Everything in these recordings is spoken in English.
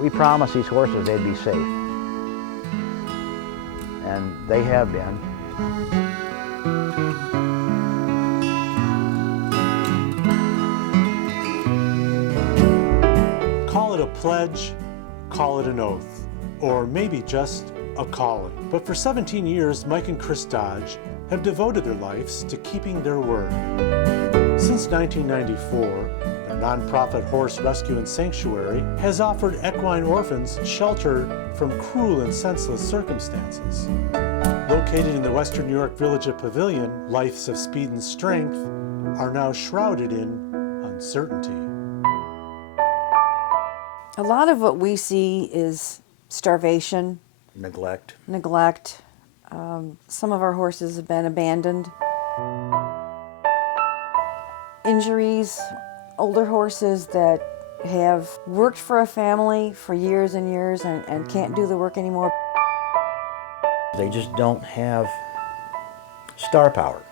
We promised these horses they'd be safe. And they have been. Call it a pledge, call it an oath, or maybe just a calling. But for 17 years, Mike and Chris Dodge have devoted their lives to keeping their word. Since 1994, the nonprofit Horse Rescue and Sanctuary has offered equine orphans shelter from cruel and senseless circumstances. Located in the Western New York village of Pavilion, lives of speed and strength are now shrouded in uncertainty. A lot of what we see is starvation, Neglect. Some of our horses have been abandoned. Injuries, older horses that have worked for a family for years and years and can't do the work anymore. They just don't have star power,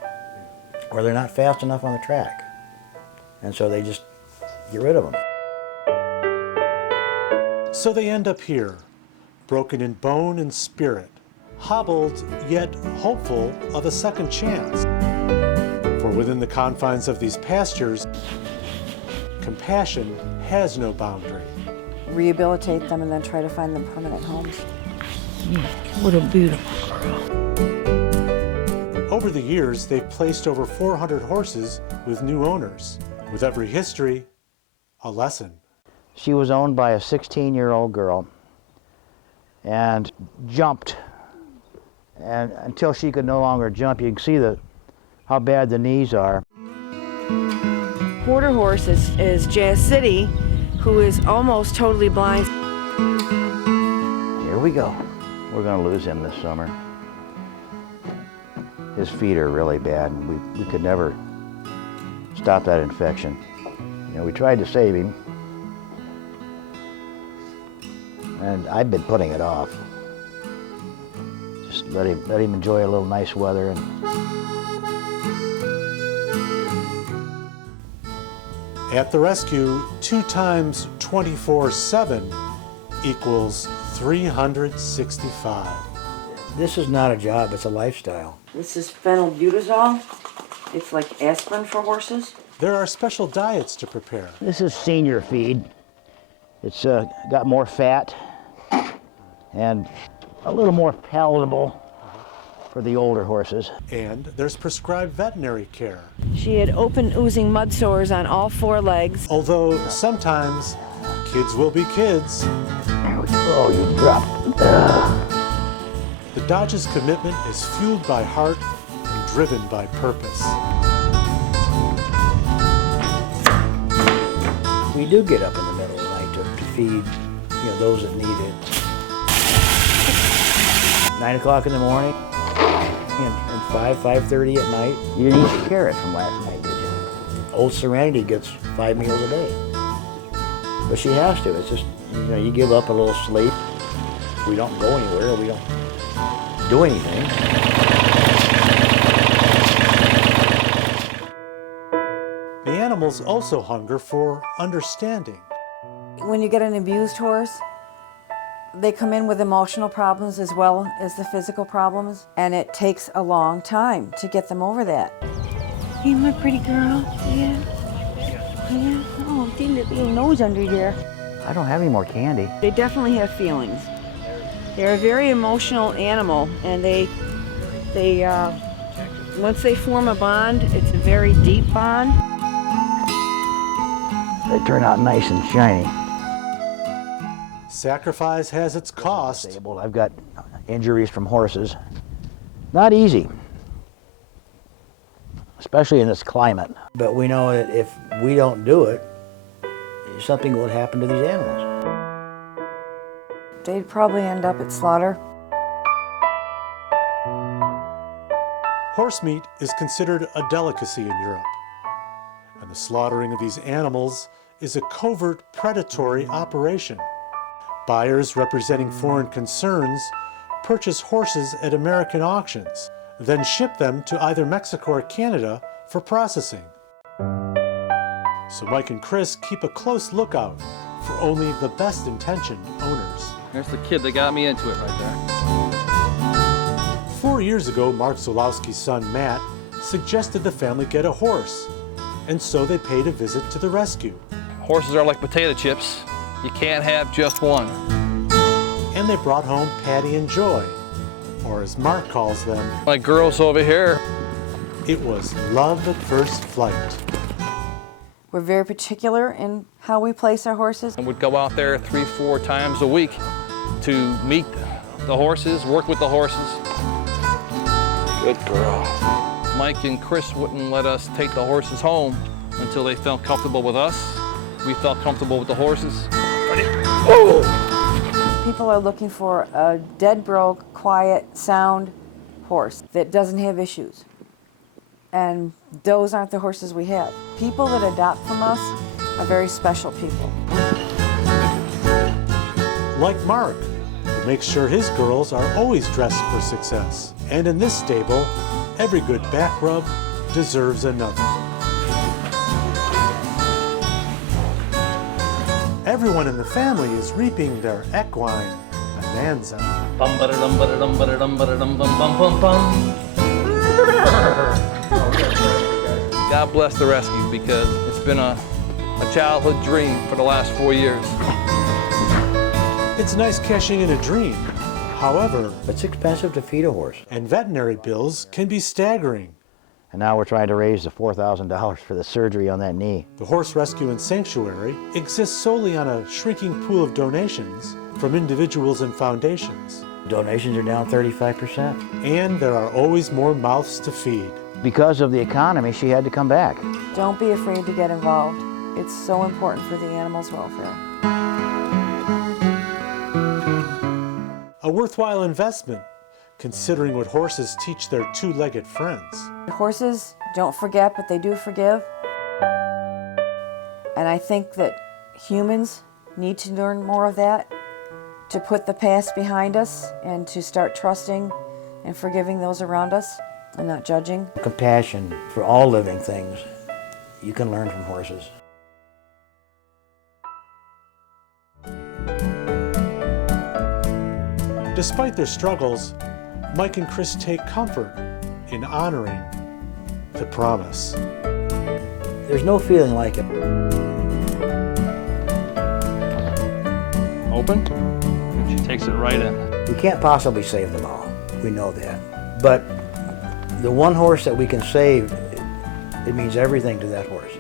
or they're not fast enough on the track. And so they just get rid of them. So they end up here, broken in bone and spirit, hobbled yet hopeful of a second chance. For within the confines of these pastures, compassion has no boundary. Rehabilitate them and then try to find them permanent homes. What a beautiful girl. Over the years, they've placed over 400 horses with new owners. With every history, a lesson. She was owned by a 16-year-old girl and jumped. And until she could no longer jump, you can see how bad the knees are. Quarter horse is Jazz City, who is almost totally blind. Here we go. We're going to lose him this summer. His feet are really bad, and we could never stop that infection. You know, we tried to save him, and I've been putting it off. Just let him enjoy a little nice weather. At the rescue, 2 times 24/7 equals 365. This is not a job, it's a lifestyle. This is phenylbutazol. It's like aspirin for horses. There are special diets to prepare. This is senior feed. It's got more fat and a little more palatable for the older horses. And there's prescribed veterinary care. She had open oozing mud sores on all 4 legs. Although sometimes kids will be kids. Oh, you dropped. The Dodge's commitment is fueled by heart and driven by purpose. We do get up in the middle of the night to feed, those that need it. 9 o'clock in the morning and 5:30 at night. You didn't eat the carrot from last night, did you? Old Serenity gets 5 meals a day. But she has to. It's just, you give up a little sleep. We don't go anywhere. We don't do anything. The animals also hunger for understanding. When you get an abused horse, they come in with emotional problems as well as the physical problems, and it takes a long time to get them over that. Hey, my pretty girl. Yeah. Yeah. Oh, see that little nose under there. I don't have any more candy. They definitely have feelings. They're a very emotional animal, and they once they form a bond, it's a very deep bond. They turn out nice and shiny. Sacrifice has its cost. I've got injuries from horses. Not easy, especially in this climate. But we know that if we don't do it, something will happen to these animals. They'd probably end up at slaughter. Horse meat is considered a delicacy in Europe, and the slaughtering of these animals is a covert predatory operation. Buyers representing foreign concerns purchase horses at American auctions, then ship them to either Mexico or Canada for processing. So Mike and Chris keep a close lookout for only the best intentioned owners. There's the kid that got me into it right there. 4 years ago, Mark Zolowski's son Matt suggested the family get a horse, and so they paid a visit to the rescue. Horses are like potato chips. You can't have just one. And they brought home Patty and Joy, or as Mark calls them, My girls over here. it was love at first flight. We're very particular in how we place our horses. And we'd go out there 3-4 times a week to meet the horses, work with the horses. Good girl. Mike and Chris wouldn't let us take the horses home until they felt comfortable with us. We felt comfortable with the horses. Ready? Oh! People are looking for a dead broke, quiet, sound horse that doesn't have issues. And those aren't the horses we have. People that adopt from us are very special people. Like Mark, who makes sure his girls are always dressed for success. And in this stable, every good back rub deserves another. Everyone in the family is reaping their equine bonanza. God bless the rescue, because it's been a childhood dream for the last 4 years. It's nice cashing in a dream. However, It's expensive to feed a horse. and veterinary bills can be staggering. And now we're trying to raise the $4,000 for the surgery on that knee. The Horse Rescue and Sanctuary exists solely on a shrinking pool of donations from individuals and foundations. Donations are down 35%. And there are always more mouths to feed. Because of the economy, she had to come back. Don't be afraid to get involved. It's so important for the animals' welfare. A worthwhile investment, considering what horses teach their two-legged friends. Horses don't forget, but they do forgive. And I think that humans need to learn more of that, to put the past behind us and to start trusting and forgiving those around us and not judging. Compassion for all living things, you can learn from horses. Despite their struggles, Mike and Chris take comfort in honoring the promise. There's no feeling like it. Open, and she takes it right in. We can't possibly save them all. We know that. But the one horse that we can save, it means everything to that horse.